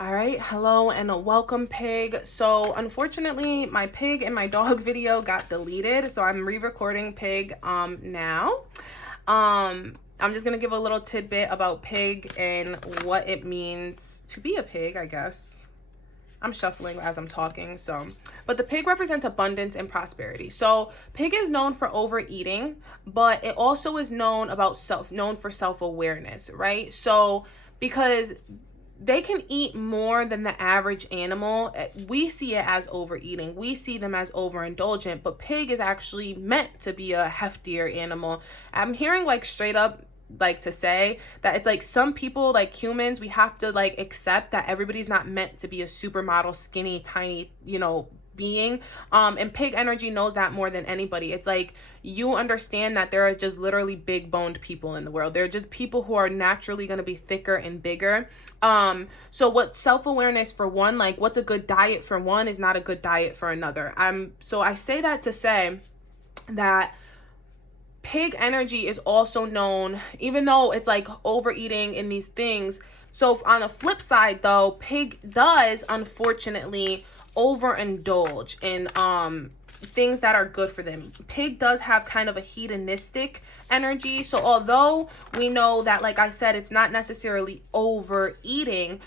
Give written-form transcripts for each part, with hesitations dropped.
All right, hello and welcome, pig. So unfortunately my pig and my dog video got deleted, so I'm re-recording pig now. I'm just gonna give a little tidbit about pig and what it means to be a pig, I guess. I'm shuffling as I'm talking, but the pig represents abundance and prosperity. So pig is known for overeating, but it also is known for self-awareness, right? So because they can eat more than the average animal, we see it as overeating. We see them as overindulgent, but pig is actually meant to be a heftier animal. I'm hearing like straight up to say that it's like some people, like humans, we have to like accept that everybody's not meant to be a supermodel, skinny, tiny, being. And pig energy knows that more than anybody. It's like you understand that there are just literally big boned people in the world. There are just people who are naturally going to be thicker and bigger. So what self-awareness for one, like what's a good diet for one is not a good diet for another. So I say that to say that pig energy is also known, even though it's like overeating in these things. So on the flip side though, pig does unfortunately overindulge in things that are good for them. Pig does have kind of a hedonistic energy. So although we know that, like I said, it's not necessarily overeating,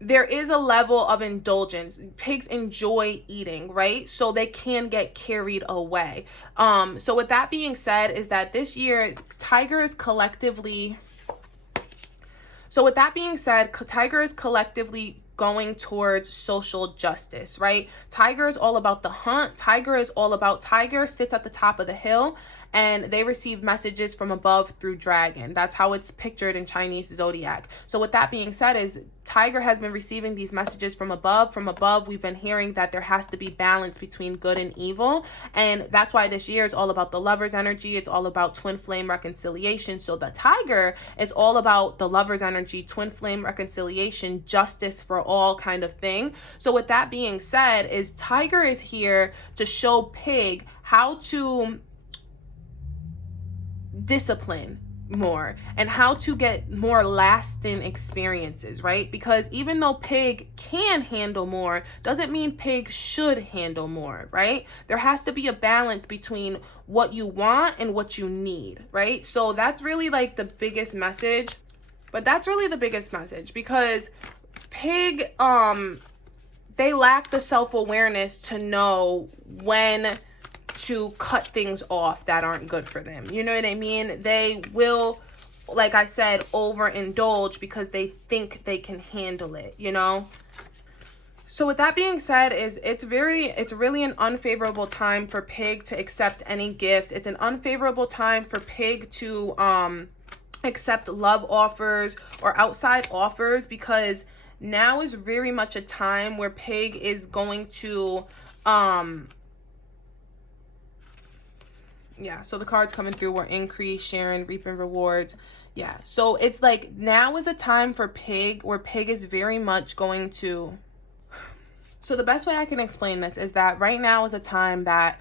there is a level of indulgence. Pigs enjoy eating, right? So they can get carried away. So with that being said, is that this year tiger is collectively going towards social justice, right? Tiger is all about the hunt. Tiger sits at the top of the hill and they receive messages from above through dragon. That's how it's pictured in Chinese zodiac. So with that being said, is tiger has been receiving these messages from above. From above, we've been hearing that there has to be balance between good and evil. And that's why this year is all about the lover's energy. It's all about twin flame reconciliation. So the tiger is all about the lover's energy, twin flame reconciliation, justice for all kind of thing. So with that being said, is tiger is here to show pig how to discipline more and how to get more lasting experiences, right? Because even though pig can handle more, doesn't mean pig should handle more, right? There has to be a balance between what you want and what you need, right? So that's really like the biggest message. But that's really the biggest message, because pig, they lack the self-awareness to know when to cut things off that aren't good for them. You know what I mean? They will, like I said, overindulge because they think they can handle it, So with that being said, it's really an unfavorable time for pig to accept any gifts. It's an unfavorable time for pig to accept love offers or outside offers, because now is very much a time where pig is going to yeah, so the cards coming through were increase, sharing, reaping rewards. Yeah, so it's like now is a time for pig where pig is very much going to. So the best way I can explain this is that right now is a time that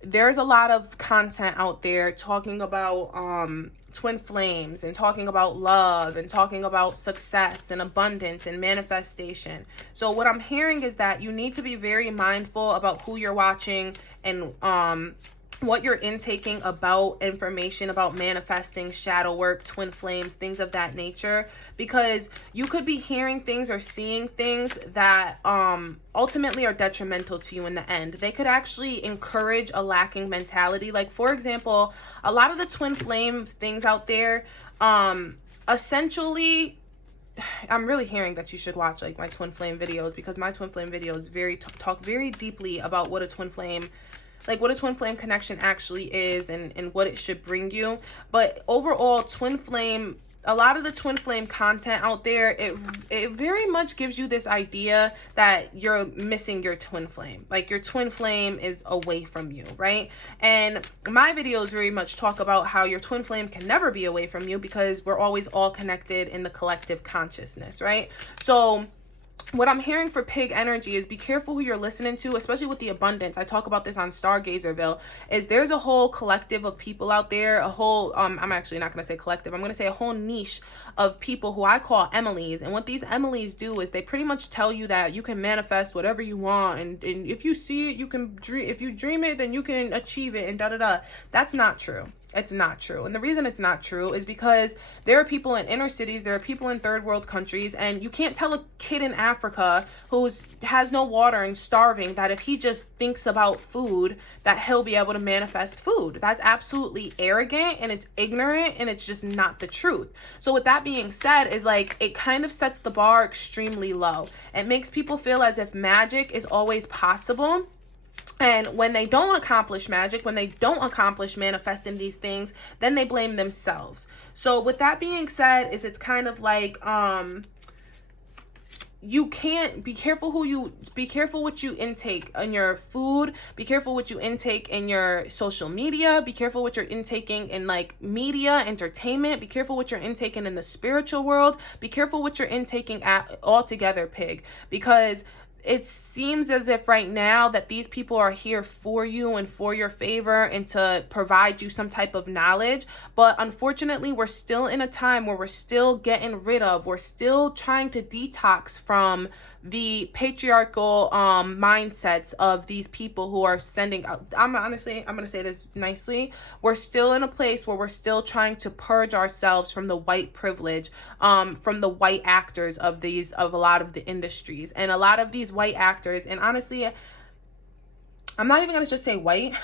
there's a lot of content out there talking about twin flames and talking about love and talking about success and abundance and manifestation. So what I'm hearing is that you need to be very mindful about who you're watching and what you're intaking about information about manifesting, shadow work, twin flames, things of that nature, because you could be hearing things or seeing things that ultimately are detrimental to you in the end. They could actually encourage a lacking mentality. Like, for example, a lot of the twin flame things out there, essentially, I'm really hearing that you should watch like my twin flame videos, because my twin flame videos talk very deeply about what a twin flame connection actually is and what it should bring you. But overall, a lot of the twin flame content out there, it very much gives you this idea that you're missing your twin flame. Like your twin flame is away from you, right? And my videos very much talk about how your twin flame can never be away from you, because we're always all connected in the collective consciousness, right? So what I'm hearing for pig energy is be careful who you're listening to, especially with the abundance. I talk about this on Stargazerville, is there's a whole collective of people out there, a whole, I'm actually not going to say collective, I'm going to say a whole niche of people who I call Emilys. And what these Emilys do is they pretty much tell you that you can manifest whatever you want. And if you see it, you can dream. If you dream it, then you can achieve it, and da-da-da. That's not true. It's not true. And the reason it's not true is because there are people in inner cities, there are people in third world countries, and you can't tell a kid in Africa who has no water and starving that if he just thinks about food, that he'll be able to manifest food. That's absolutely arrogant, and it's ignorant, and it's just not the truth. So with that being said, is like, it kind of sets the bar extremely low. It makes people feel as if magic is always possible. And when they don't accomplish magic, when they don't accomplish manifesting these things, then they blame themselves. So with that being said, is it's kind of like, you can't, be careful what you intake in your food, be careful what you intake in your social media, be careful what you're intaking in like media, entertainment, be careful what you're intaking in the spiritual world, be careful what you're intaking altogether, pig, because it seems as if right now that these people are here for you and for your favor and to provide you some type of knowledge. But unfortunately, we're still in a time where we're still we're still trying to detox from the patriarchal mindsets of these people who are sending out. I'm going to say this nicely. We're still in a place where we're still trying to purge ourselves from the white privilege, from the white actors of a lot of the industries. And a lot of these white actors, and honestly, I'm not even going to just say white.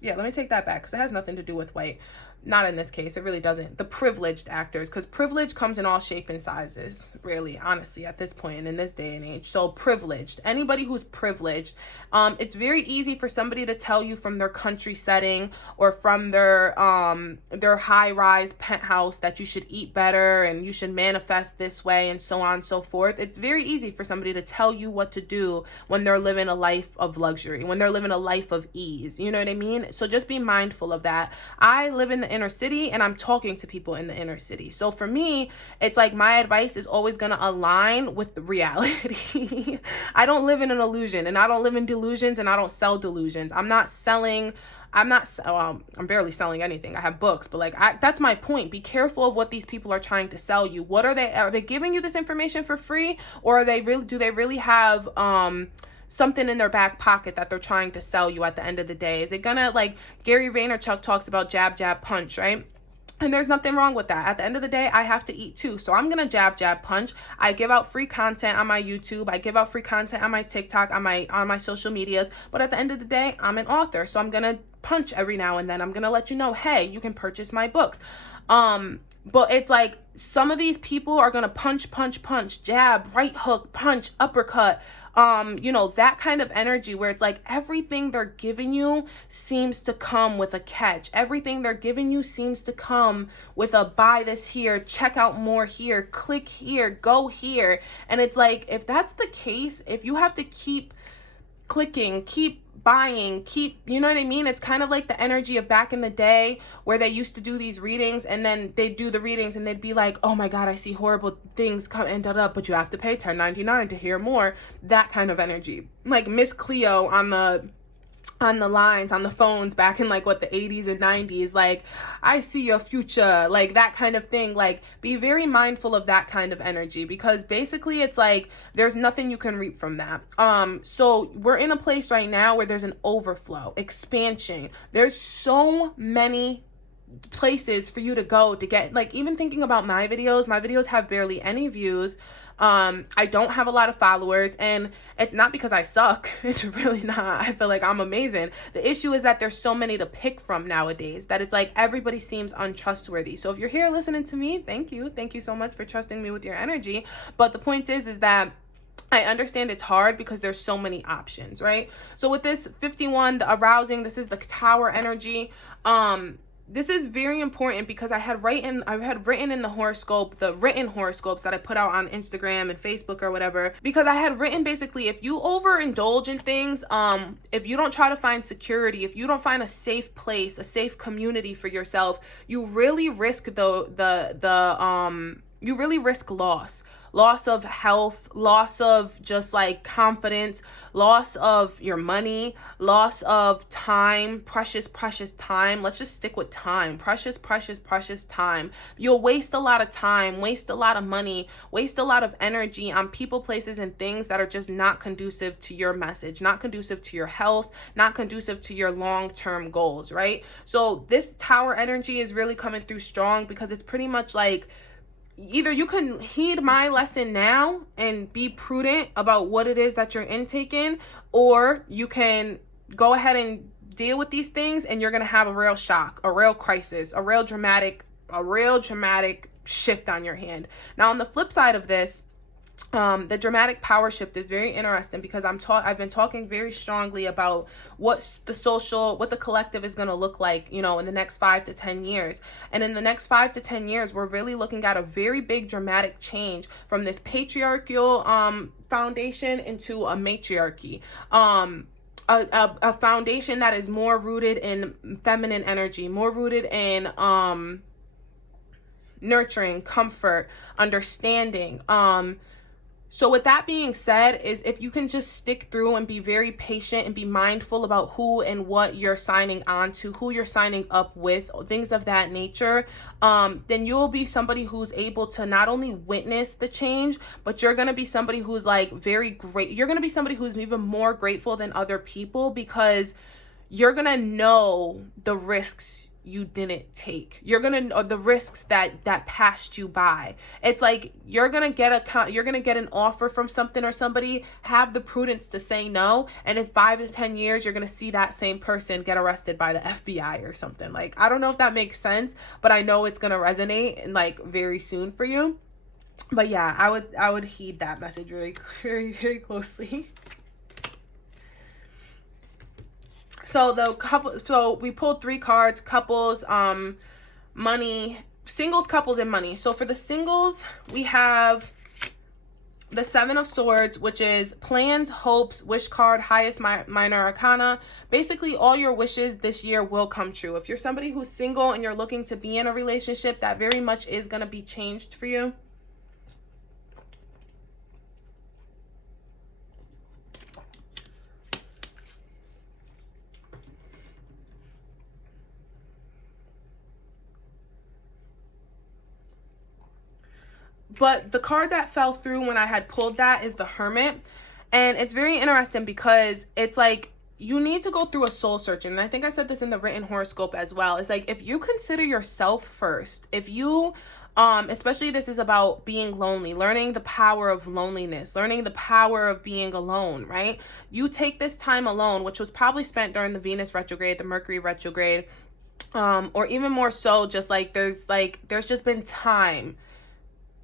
Yeah, let me take that back, because it has nothing to do with white. Not in this case, it really doesn't. The privileged actors, because privilege comes in all shape and sizes, really, honestly, at this point and in this day and age. So privileged, anybody who's privileged, it's very easy for somebody to tell you from their country setting or from their high-rise penthouse that you should eat better and you should manifest this way and so on and so forth. It's very easy for somebody to tell you what to do when they're living a life of luxury, when they're living a life of ease. You know what I mean? So just be mindful of that. I live in the inner city and I'm talking to people in the inner city. So for me, it's like my advice is always going to align with the reality. I don't live in an illusion, and I don't live in delusions, and I don't sell delusions. I'm barely selling anything. I have books, but that's my point. Be careful of what these people are trying to sell you. Are they giving you this information for free, or do they really have something in their back pocket that they're trying to sell you at the end of the day? Is it gonna, like Gary Vaynerchuk talks about jab, jab, punch, right? And there's nothing wrong with that. At the end of the day, I have to eat too. So I'm going to jab, jab, punch. I give out free content on my YouTube. I give out free content on my TikTok, on my social medias. But at the end of the day, I'm an author. So I'm going to punch every now and then. I'm going to let you know, hey, you can purchase my books. But it's like some of these people are going to punch, punch, punch, jab, right hook, punch, uppercut, that kind of energy where it's like everything they're giving you seems to come with a catch. Everything they're giving you seems to come with a buy this here, check out more here, click here, go here. And it's like, if that's the case, if you have to keep clicking, keep buying, you know what I mean? It's kind of like the energy of back in the day where they used to do these readings, and then they'd do the readings and they'd be like, oh my God, I see horrible things come and but you have to pay $10.99 to hear more. That kind of energy. Like Miss Cleo on the lines, on the phones back in the 80s and 90s, like, I see your future, like that kind of thing. Like, be very mindful of that kind of energy, because basically it's like there's nothing you can reap from that. So we're in a place right now where there's an overflow, expansion. There's so many places for you to go to get, even thinking about my videos have barely any views. I don't have a lot of followers, and it's not because I suck. It's really not. I feel like I'm amazing. The issue is that there's so many to pick from nowadays that it's like everybody seems untrustworthy. So if you're here listening to me, thank you. Thank you so much for trusting me with your energy. But the point is that I understand it's hard because there's so many options, right? So with this 51, the arousing, this is the tower energy. this is very important because I had written in the horoscope, the written horoscopes that I put out on Instagram and Facebook or whatever, because I had written basically, if you overindulge in things, if you don't try to find security, if you don't find a safe place, a safe community for yourself, you really risk you really risk loss of health, loss of just like confidence, loss of your money, loss of time, precious time. Let's just stick with time. Precious time. You'll waste a lot of time, waste a lot of money, waste a lot of energy on people, places, and things that are just not conducive to your message, not conducive to your health, not conducive to your long-term goals, right? So this Tower energy is really coming through strong because it's pretty much like, either you can heed my lesson now and be prudent about what it is that you're intaking, or you can go ahead and deal with these things and you're going to have a real shock, a real crisis, a real dramatic shift on your hand. Now, on the flip side of this, the dramatic power shift is very interesting because I've been talking very strongly about what the collective is going to look like, in the next 5 to 10 years. And in the next 5 to 10 years, we're really looking at a very big dramatic change from this patriarchal foundation into a matriarchy. A foundation that is more rooted in feminine energy, more rooted in nurturing, comfort, understanding. So with that being said, is if you can just stick through and be very patient and be mindful about who and what you're signing on to, who you're signing up with, things of that nature, then you'll be somebody who's able to not only witness the change, but you're going to be somebody who's like very great. You're going to be somebody who's even more grateful than other people because you're going to know the risks you didn't take. You're gonna, the risks that passed you by. It's like you're gonna get an offer from something or somebody, have the prudence to say no, and in 5 to 10 years you're gonna see that same person get arrested by the FBI or something. Like, I don't know if that makes sense, but I know it's gonna resonate and like very soon for you. But yeah, I would heed that message very, very, very closely. So we pulled 3 cards: couples, money, singles, couples, and money. So for the singles, we have the 7 of Swords, which is plans, hopes, wish card, highest minor arcana. Basically, all your wishes this year will come true. If you're somebody who's single and you're looking to be in a relationship, that very much is going to be changed for you. But the card that fell through when I had pulled that is the Hermit. And it's very interesting because it's like you need to go through a soul searching. And I think I said this in the written horoscope as well. It's like if you consider yourself first, if you, especially this is about being lonely, learning the power of loneliness, learning the power of being alone, right? You take this time alone, which was probably spent during the Venus retrograde, the Mercury retrograde, or even more so, just like there's just been time.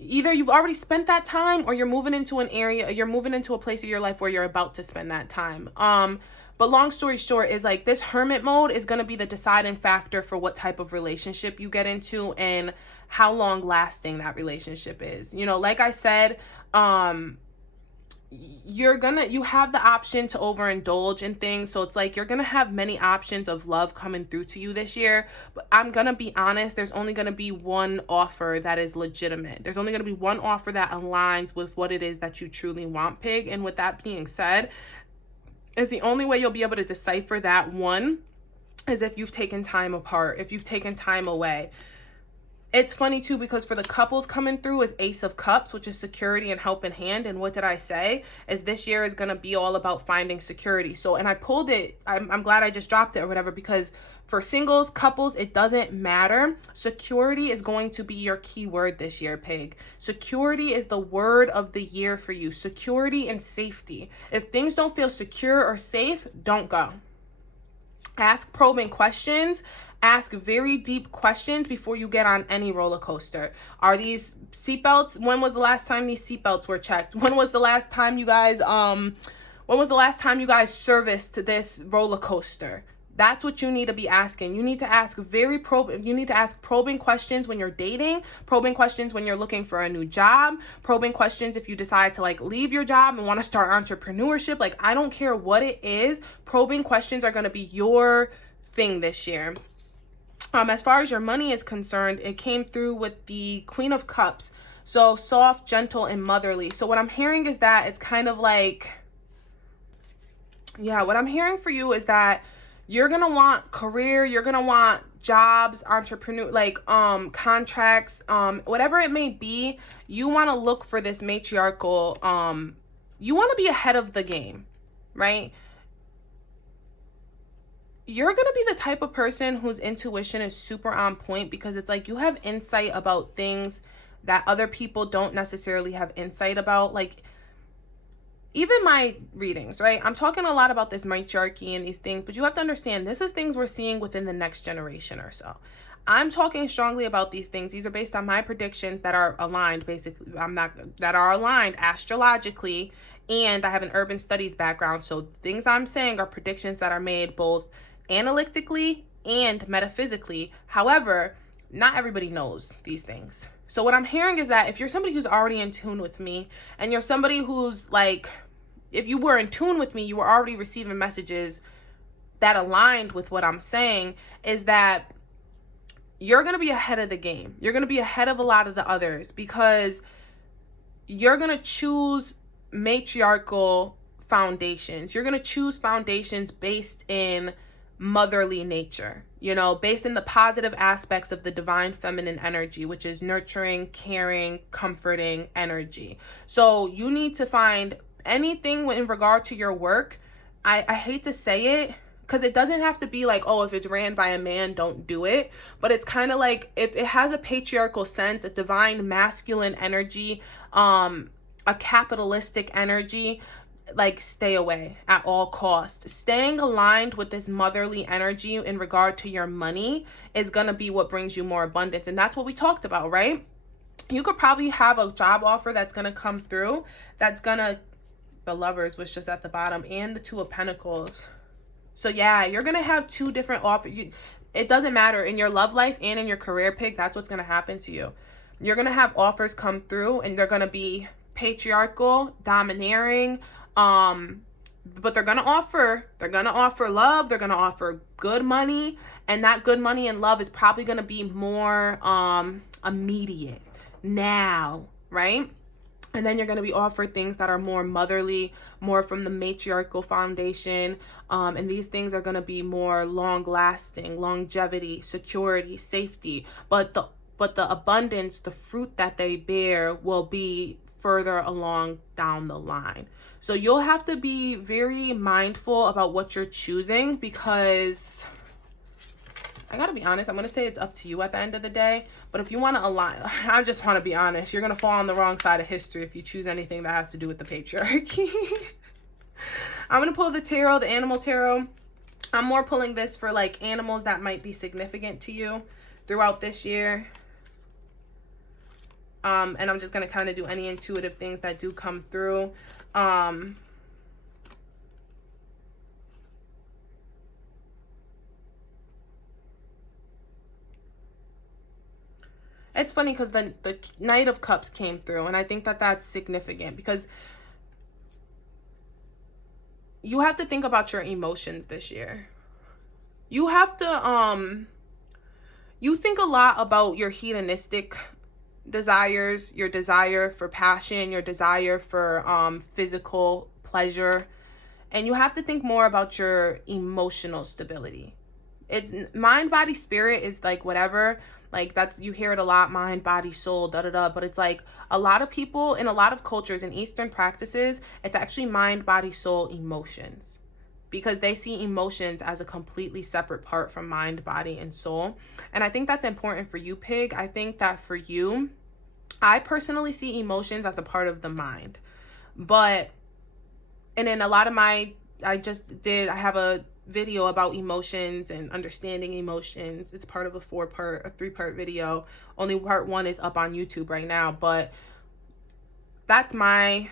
Either you've already spent that time or you're moving into a place of your life where you're about to spend that time. But long story short is like this Hermit mode is going to be the deciding factor for what type of relationship you get into and how long lasting that relationship is. Like I said, you have the option to overindulge in things. So it's like you're gonna have many options of love coming through to you this year. But I'm gonna be honest, there's only gonna be one offer that is legitimate. There's only gonna be one offer that aligns with what it is that you truly want, Pig. And with that being said, is the only way you'll be able to decipher that one is if you've taken time apart, if you've taken time away. It's funny too because for the couples coming through is Ace of Cups, which is security and help in hand. And what did I say? Is this year is going to be all about finding security. So, and I pulled it, I'm glad I just dropped it or whatever, because for singles, couples, it doesn't matter. Security is going to be your key word this year, Pig. Security is the word of the year for you. Security and safety. If things don't feel secure or safe, don't go. Ask probing questions. Ask very deep questions before you get on any roller coaster. Are these seatbelts? When was the last time these seatbelts were checked? When was the last time you guys serviced this roller coaster? That's what you need to be asking. You need to ask probing questions when you're dating, probing questions when you're looking for a new job, probing questions if you decide to like leave your job and want to start entrepreneurship. Like, I don't care what it is. Probing questions are going to be your thing this year. As far as your money is concerned, it came through with the Queen of Cups. So soft, gentle, and motherly. So what I'm hearing is that it's kind of like, yeah, what I'm hearing for you is that you're going to want career, you're going to want jobs, entrepreneur, like contracts, whatever it may be. You want to look for this matriarchal, you want to be ahead of the game, right? You're going to be the type of person whose intuition is super on point, because it's like you have insight about things that other people don't necessarily have insight about. Like, even my readings, right? I'm talking a lot about this matriarchy and these things, but you have to understand, this is things we're seeing within the next generation or so. I'm talking strongly about these things. These are based on my predictions that are aligned, basically. That are aligned astrologically, and I have an urban studies background. So things I'm saying are predictions that are made both analytically and metaphysically. However, not everybody knows these things. So what I'm hearing is that if you're somebody who's already in tune with me, and you're somebody who's like, if you were in tune with me, you were already receiving messages that aligned with what I'm saying, is that you're going to be ahead of the game. You're going to be ahead of a lot of the others, because you're going to choose matriarchal foundations. You're going to choose foundations based in motherly nature, you know, based in the positive aspects of the divine feminine energy, which is nurturing, caring, comforting energy. So you need to find anything in regard to your work. I hate to say it, because it doesn't have to be like, oh, if it's ran by a man, don't do it. But it's kind of like, if it has a patriarchal sense, a divine masculine energy, a capitalistic energy, like, stay away at all costs. Staying aligned with this motherly energy in regard to your money is going to be what brings you more abundance. And that's what we talked about, right? You could probably have a job offer that's going to come through, that's going to, the Lovers was just at the bottom, and the Two of Pentacles. So yeah, you're going to have two different offers. It doesn't matter in your love life and in your career, Pig. That's what's going to happen to you. You're going to have offers come through, and they're going to be patriarchal, domineering, but they're going to offer love. They're going to offer good money, and that good money and love is probably going to be more immediate now, right? And then you're going to be offered things that are more motherly, more from the matriarchal foundation, and these things are going to be more long lasting, longevity, security, safety, but the abundance, the fruit that they bear will be further along down the line. So you'll have to be very mindful about what you're choosing, because I gotta be honest, I'm gonna say it's up to you at the end of the day. But if you want to align, I just want to be honest, you're gonna fall on the wrong side of history if you choose anything that has to do with the patriarchy. I'm gonna pull the tarot, the animal tarot. I'm more pulling this for like animals that might be significant to you throughout this year. And I'm just going to kind of do any intuitive things that do come through. It's funny because the Knight of Cups came through, and I think that that's significant, because you have to think about your emotions this year. You have to, you think a lot about your hedonistic desires, your desire for passion, your desire for physical pleasure, and you have to think more about your emotional stability. It's mind, body, spirit is like whatever, like that's, you hear it a lot, mind, body, soul, but it's like a lot of people in a lot of cultures in Eastern practices, it's actually mind, body, soul, emotions, because they see emotions as a completely separate part from mind, body, and soul. And I think that's important for you, Pig. I think that for you, I personally see emotions as a part of the mind. And in a lot of I have a video about emotions and understanding emotions. It's part of a 3-part video. Only part 1 is up on YouTube right now, but that's my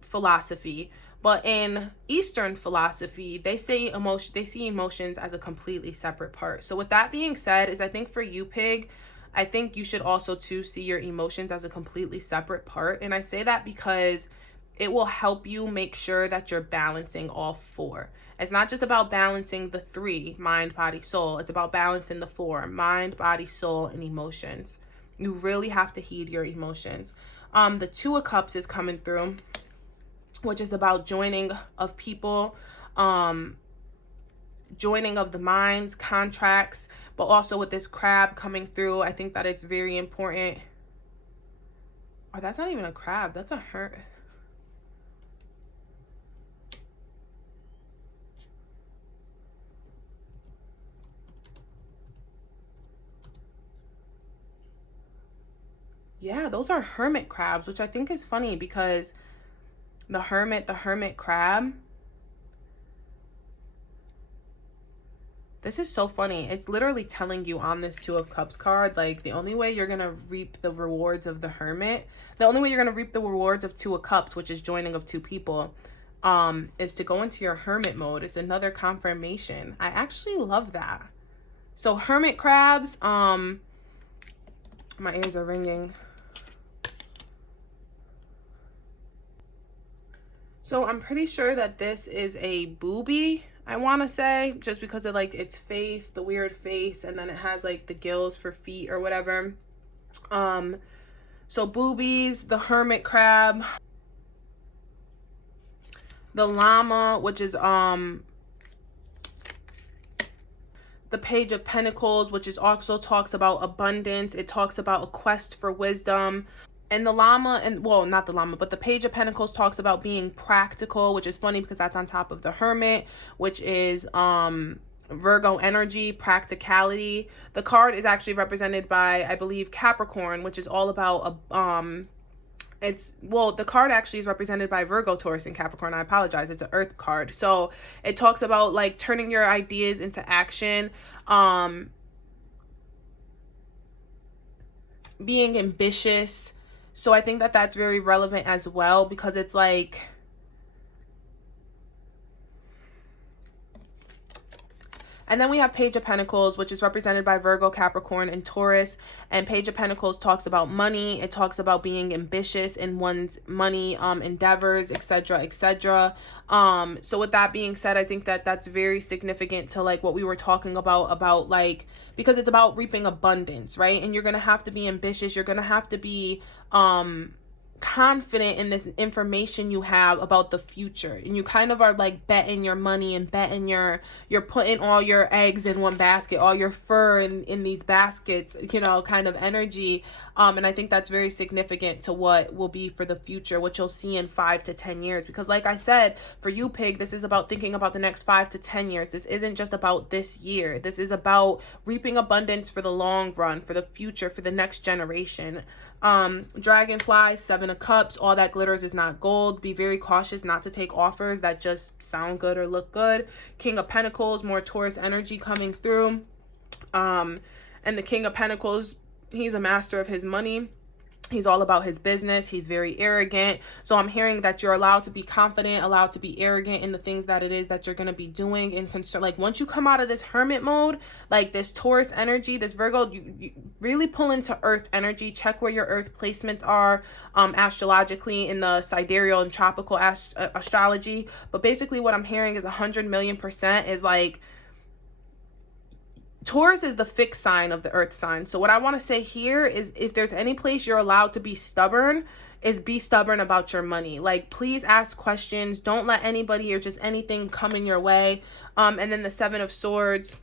philosophy. But in Eastern philosophy, they see emotions as a completely separate part. So with that being said, is I think for you, Pig, I think you should also too see your emotions as a completely separate part. And I say that because it will help you make sure that you're balancing all four. It's not just about balancing the three, mind, body, soul. It's about balancing the four, mind, body, soul, and emotions. You really have to heed your emotions. The Two of Cups is coming through, which is about joining of people, joining of the minds, contracts, but also with this crab coming through, I think that it's very important. Oh, that's not even a crab. That's a hermit. Yeah, those are hermit crabs, which I think is funny because the hermit crab. This is so funny. It's literally telling you on this Two of Cups card, like the only way you're going to reap the rewards of the hermit, the only way you're going to reap the rewards of Two of Cups, which is joining of two people, is to go into your hermit mode. It's another confirmation. I actually love that. So hermit crabs, my ears are ringing. So I'm pretty sure that this is a booby, I want to say, just because of like its face, the weird face, and then it has like the gills for feet or whatever. So boobies, the hermit crab, the llama, which is the Page of Pentacles, which is also talks about abundance. It talks about a quest for wisdom. And the llama, and well, not the llama, but the Page of Pentacles talks about being practical, which is funny because that's on top of the Hermit, which is Virgo energy, practicality. The card is actually represented by, I believe, Capricorn, which is all about the card actually is represented by Virgo, Taurus, and Capricorn. I apologize. It's an earth card. So it talks about like turning your ideas into action, being ambitious. So I think that that's very relevant as well because it's like, and then we have Page of Pentacles, which is represented by Virgo, Capricorn, and Taurus. And Page of Pentacles talks about money. It talks about being ambitious in one's money endeavors, etc., etc. So with that being said, I think that that's very significant to like what we were talking about like, because it's about reaping abundance, right? And you're going to have to be ambitious. You're going to have to be confident in this information you have about the future, and you kind of are like betting your money and betting you're putting all your eggs in one basket, all your fur in these baskets, you know, kind of energy. And I think that's very significant to what will be for the future, what you'll see in 5 to 10 years. Because like I said, for you, Pig, this is about thinking about the next 5 to 10 years. This isn't just about this year. This is about reaping abundance for the long run, for the future, for the next generation. Dragonfly, 7 of Cups, all that glitters is not gold. Be very cautious not to take offers that just sound good or look good. King of Pentacles, more Taurus energy coming through. And the King of Pentacles, he's a master of his money. He's all about his business. He's very arrogant. So I'm hearing that you're allowed to be confident, allowed to be arrogant in the things that it is that you're going to be doing. And concern, like once you come out of this hermit mode, like this Taurus energy, this Virgo, you really pull into earth energy. Check where your earth placements are astrologically in the sidereal and tropical astrology. But basically what I'm hearing is 100,000,000% is like, Taurus is the fixed sign of the earth sign. So what I want to say here is if there's any place you're allowed to be stubborn, is be stubborn about your money. Like, please ask questions. Don't let anybody or just anything come in your way. And then the 7 of Swords,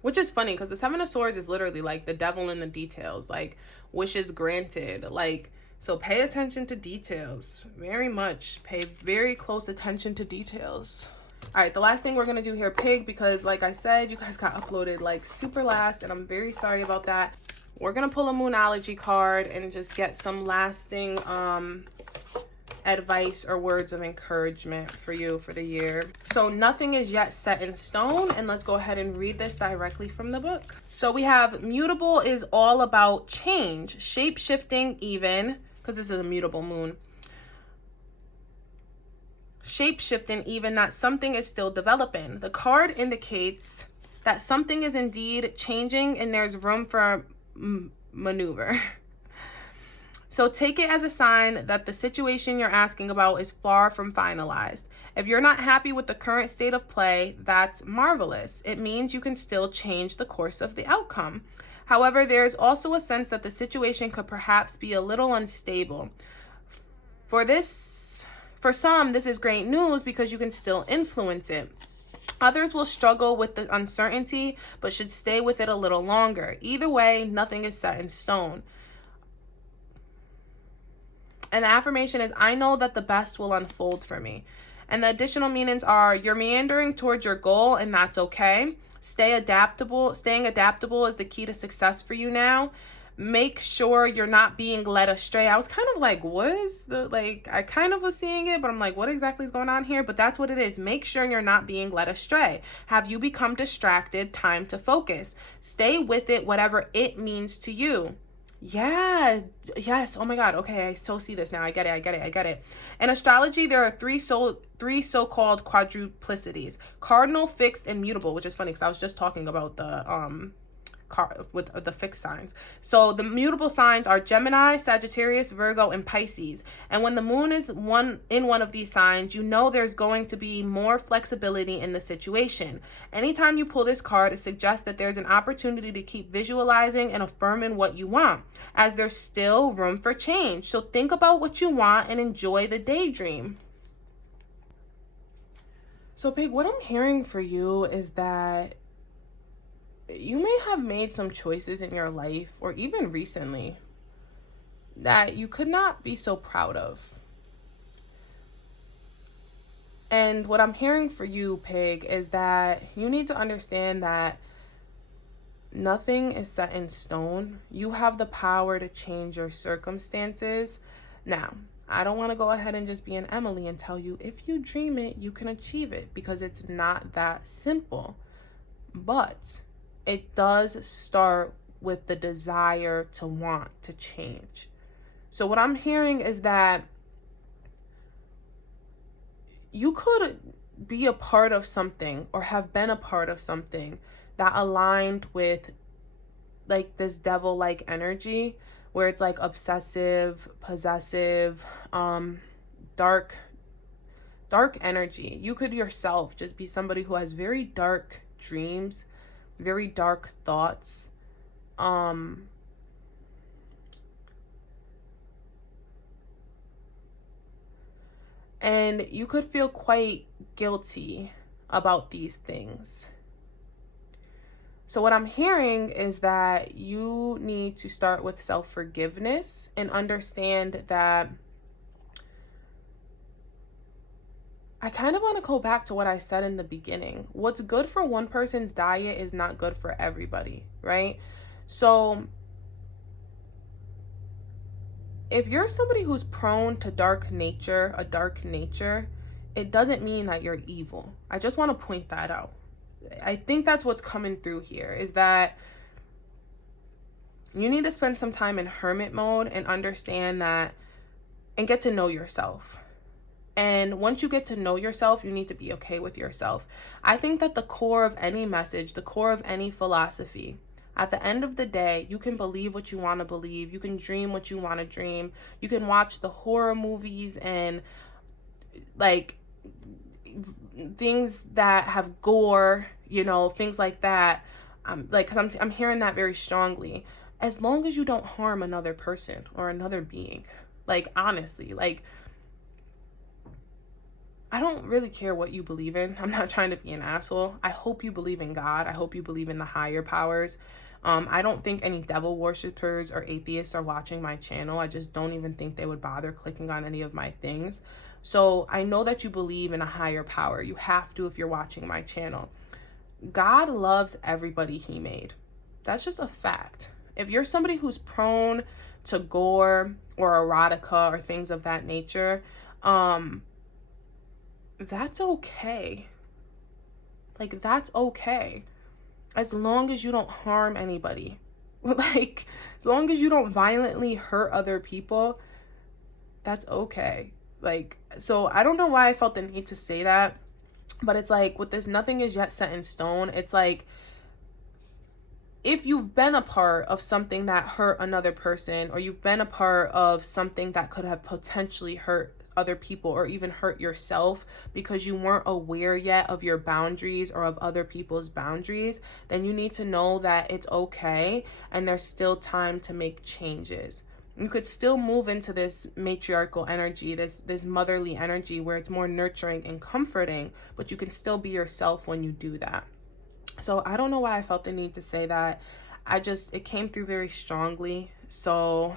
which is funny because the 7 of Swords is literally like the devil in the details, like wishes granted. Like, so pay attention to details. Very much. Pay very close attention to details. All right, the last thing we're going to do here, Pig, because like I said, you guys got uploaded like super last, and I'm very sorry about that. We're going to pull a Moonology card and just get some lasting advice or words of encouragement for you for the year. So nothing is yet set in stone, and let's go ahead and read this directly from the book. So we have mutable is all about change, shape-shifting even, because this is a mutable moon. shape-shifting even, that something is still developing. The card indicates that something is indeed changing and there's room for maneuver. So take it as a sign that the situation you're asking about is far from finalized. If you're not happy with the current state of play, that's marvelous. It means you can still change the course of the outcome. However, there is also a sense that the situation could perhaps be a little unstable. For some, this is great news because you can still influence it. Others will struggle with the uncertainty, but should stay with it a little longer. Either way, nothing is set in stone. And the affirmation is, I know that the best will unfold for me. And the additional meanings are, you're meandering towards your goal, and that's okay. Staying adaptable is the key to success for you now. Make sure you're not being led astray. I was kind of like, what is I kind of was seeing it, but I'm like, what exactly is going on here? But that's what it is. Make sure you're not being led astray. Have you become distracted? Time to focus. Stay with it, whatever it means to you. Yeah, yes. Oh my God. Okay, I so see this now. I get it. In astrology, there are three so-called quadruplicities: cardinal, fixed, and mutable, which is funny because I was just talking about the with the fixed signs. So the mutable signs are Gemini, Sagittarius, Virgo, and Pisces. And when the moon is in one of these signs, you know there's going to be more flexibility in the situation. Anytime you pull this card, it suggests that there's an opportunity to keep visualizing and affirming what you want, as there's still room for change. So think about what you want and enjoy the daydream. So Pig, what I'm hearing for you is that you may have made some choices in your life, or even recently, that you could not be so proud of. And what I'm hearing for you, Pig, is that you need to understand that nothing is set in stone. You have the power to change your circumstances. Now, I don't want to go ahead and just be an Emily and tell you if you dream it, you can achieve it, because it's not that simple. But it does start with the desire to want to change. So what I'm hearing is that you could be a part of something, or have been a part of something that aligned with this devil-like energy, where it's obsessive, possessive, dark energy. You could yourself just be somebody who has very dark dreams, very dark thoughts. And you could feel quite guilty about these things. So what I'm hearing is that you need to start with self-forgiveness and understand that I kind of want to go back to what I said in the beginning. What's good for one person's diet is not good for everybody, right? So if you're somebody who's prone to a dark nature, it doesn't mean that you're evil. I just want to point that out. I think that's what's coming through here, is that you need to spend some time in hermit mode and understand that, and get to know yourself. And once you get to know yourself, you need to be okay with yourself. I think that the core of any message, the core of any philosophy, at the end of the day, you can believe what you want to believe. You can dream what you want to dream. You can watch the horror movies and things that have gore, things like that. Because I'm hearing that very strongly. As long as you don't harm another person or another being, honestly, I don't really care what you believe in. I'm not trying to be an asshole. I hope you believe in God. I hope you believe in the higher powers. I don't think any devil worshippers or atheists are watching my channel. I just don't even think they would bother clicking on any of my things. So I know that you believe in a higher power. You have to if you're watching my channel. God loves everybody he made. That's just a fact. If you're somebody who's prone to gore or erotica or things of that nature, that's okay. That's okay. As long as you don't harm anybody. As long as you don't violently hurt other people, that's okay. Like, so I don't know why I felt the need to say that, but it's like with this nothing is yet set in stone, it's like if you've been a part of something that hurt another person, or you've been a part of something that could have potentially hurt other people or even hurt yourself because you weren't aware yet of your boundaries or of other people's boundaries, then you need to know that it's okay and there's still time to make changes. You could still move into this matriarchal energy, this motherly energy where it's more nurturing and comforting, but you can still be yourself when you do that. So I don't know why I felt the need to say that. It came through very strongly. So,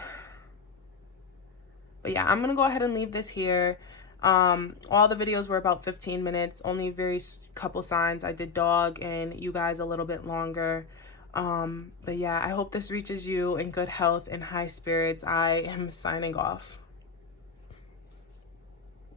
but yeah, I'm gonna go ahead and leave this here. All the videos were about 15 minutes, only very couple signs. I did dog and you guys a little bit longer. But yeah, I hope this reaches you in good health and high spirits. I am signing off.